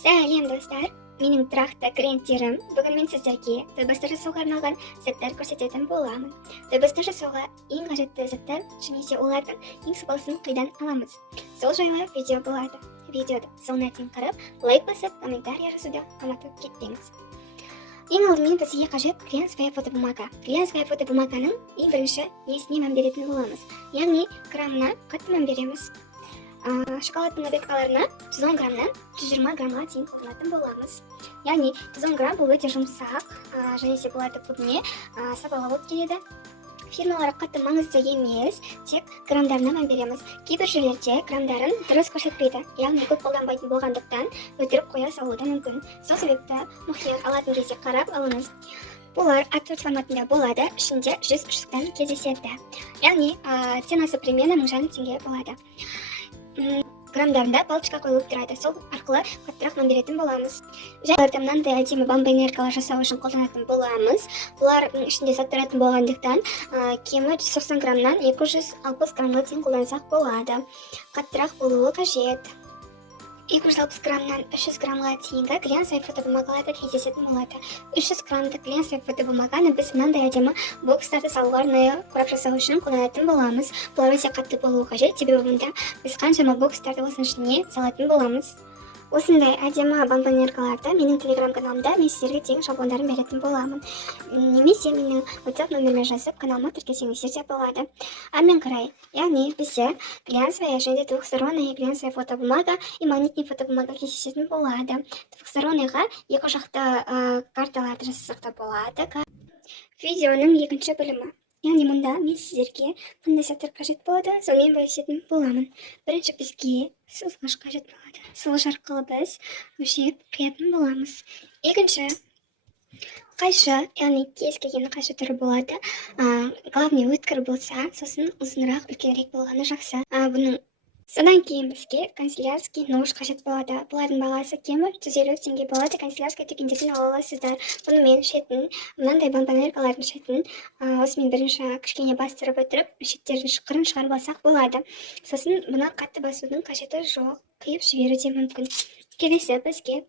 Сәлем достар, менің тұрақты клиенттерім. Бүгін мен сіздерге дыбысты жасауға арналған заттар көрсететін боламын. Дыбысты жасауға ең қажетті заттар және де олардың ең сапасын қайдан аламыз. Сол жайлы видео болады. Видеоды соңына дейін қарап, лайк басып, комментарий жазуды ұмытып кетпеңіз. Ең алдымен бізге қажет клиентская фотобумага. Клиентская фотобумаганың ең бірінші несіне мән беретін боламыз. Яғни граммына қатты мән береміз. Шоколадтың обеткаларына 110 граммнан 120 граммға дейін қолданатын боламыз. Яғни 110 грамм бұл өте жұмсақ, және де бұларды көбіне сапалы болып келеді. Фирмалар қатты маңызды емес, тек граммдарына мән береміз. Кейбір жерлерде граммдарын дұрыс көрсетпейді, яғни көп қолданбайтын болғандықтан өтірік қоя салуы да мүмкін. Сол себепті мұқият алатын кезде қарап алыңыз. Бұлар А4 форматында болады, ішінде 100 үштіктен кездеседі. Яғни ценасы примерно 1000 теңге болады. Граммдарында палочка қойылып тұрады, сол арқылы қаттырақ мән беретін боламыз. Жайларда мынандай әдемі бомбонеркалар жасау үшін қолданатын боламыз. Бұлардың ішінде зат тұратын болғандықтан кемі 190 граммнан 260 граммға дейін қолдансақ болады. Қаттырақ болуы қажет. 260 граммнан 300 граммға дейінгі глянцевый фотобумагаларда кездесетін болады. 300 граммдық глянцевый фотобумаганы біз мынандай әдемі бокстарды салуға арнайы қорап жасау үшін қолданатын боламыз. Бұлар өте қатты болуы қажет, себебі мұнда біз қаншама бокстарды осының ішіне салатын боламыз. Осындай әдемі бомбонеркаларды менің телеграм-каналымда мен сіздерге тегін шаблондарын беретін боламын. Немесе менің WhatsApp нөміріме жазып каналыма тіркелсеңіздер де болады. Әрмен қарай, яғни бізде глянцевая және двухсторонняя глянцевая фотобумага и магнитный фотобумага кездесетін болады. Двухсторонняйға екі жақты карталарды жасасақ та болады. Видеоның екінші бөлімі. Яғни мұнда мен сіздерге қандай заттар қажет болады, сонымен бөлісетін боламын. Бірінші бізге сызғыш қажет болады. Сызғыш арқылы біз өлшеп қиятын боламыз. Екінші қайшы, яғни кез келген қайшы түрі болады. Главный өткір болса, сосын ұзынырақ, үлкенірек болғаны жақсы. Содан кейін бізге канцелярский нож қажет болады. Бұлардың бағасы кемі 150 теңге болады. Канцелярский дүкендерден ала аласыздар. Бұнымен шетін, мынандай бомбонеркалардың шетін осымен бірінші кішкене бастырып өтіріп, шеттердің шықырын шығарып алсақ болады. Сосын бұны қатты басудың қажеті жоқ, қиып жіберу де мүмкін. Келесі бізге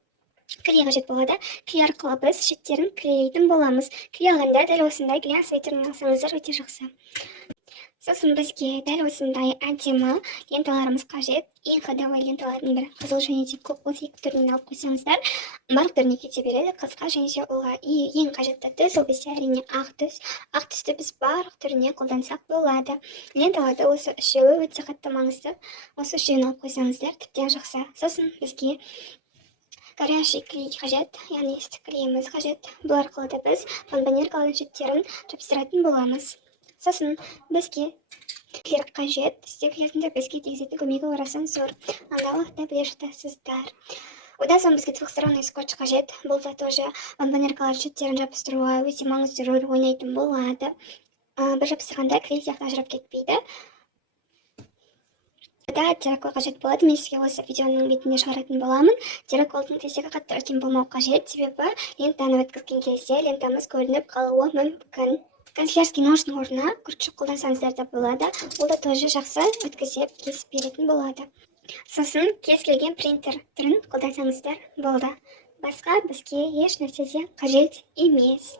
клей қажет болады. Клей арқылы біз шеттерін клейлейтін боламыз. Клей алғанда дәл осындай глянцевый түрін алсаңыздар өте жақсы. Сосын бізге дәл осындай әдемі ленталарымыз қажет. Ең ходовой ленталардың бірі қызыл және де көк, осы екі түрінен алып қойсаңыздар, барлық түріне кете береді, қысқа және де ұлға. Ең қажетті түс ол бізде әрине ақ түс. Ақ түсті біз барлық түріне қолдансақ болады. Ленталарды осы үшеуі өте қатты маңызды. Осы үшеуін алып қойсаңыздар тіптен жақсы. Сосын бізге горящий клей қажет, яғни істік клейіміз қажет. Бұл арқылы да біз бомбонеркалардың шеттерін жапсыратын боламыз. Сосын бізге клей қажет, стеклерінде бізге тигізетін көмегі орасан зор. Андағылықта біле жатасыздар. Одан соң бізге двухсторонний скотч қажет. Бұл да тоже бомбонеркалар шеттерін жабыстыруға өте маңызды рөл ойнайтын болады. Бір жабыстырғанда клей сияқты ажырап кетпейді. Теракол қажет болады. Мен сізге осы видеоның бетінде шығаратын боламын. Тераколдың тесігі қатты үлкен болмау қажет, себебі лентаны өткізген кезде лентамыз көрініп қалуы мүмкін. Канцелярский нождың орнына күртшік қолдансаңыздар да болады. Ол да тоже жақсы өткізіп кесіп беретін болады. Сосын кез келген принтер түрін қолдансаңыздар болды. Басқа бізге еш нәрседе қажет емес.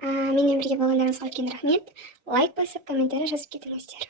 Менімен бірге болғандарыңызға үлкен рахмет. Лайк басып, комментарий жазып кетіңіздер.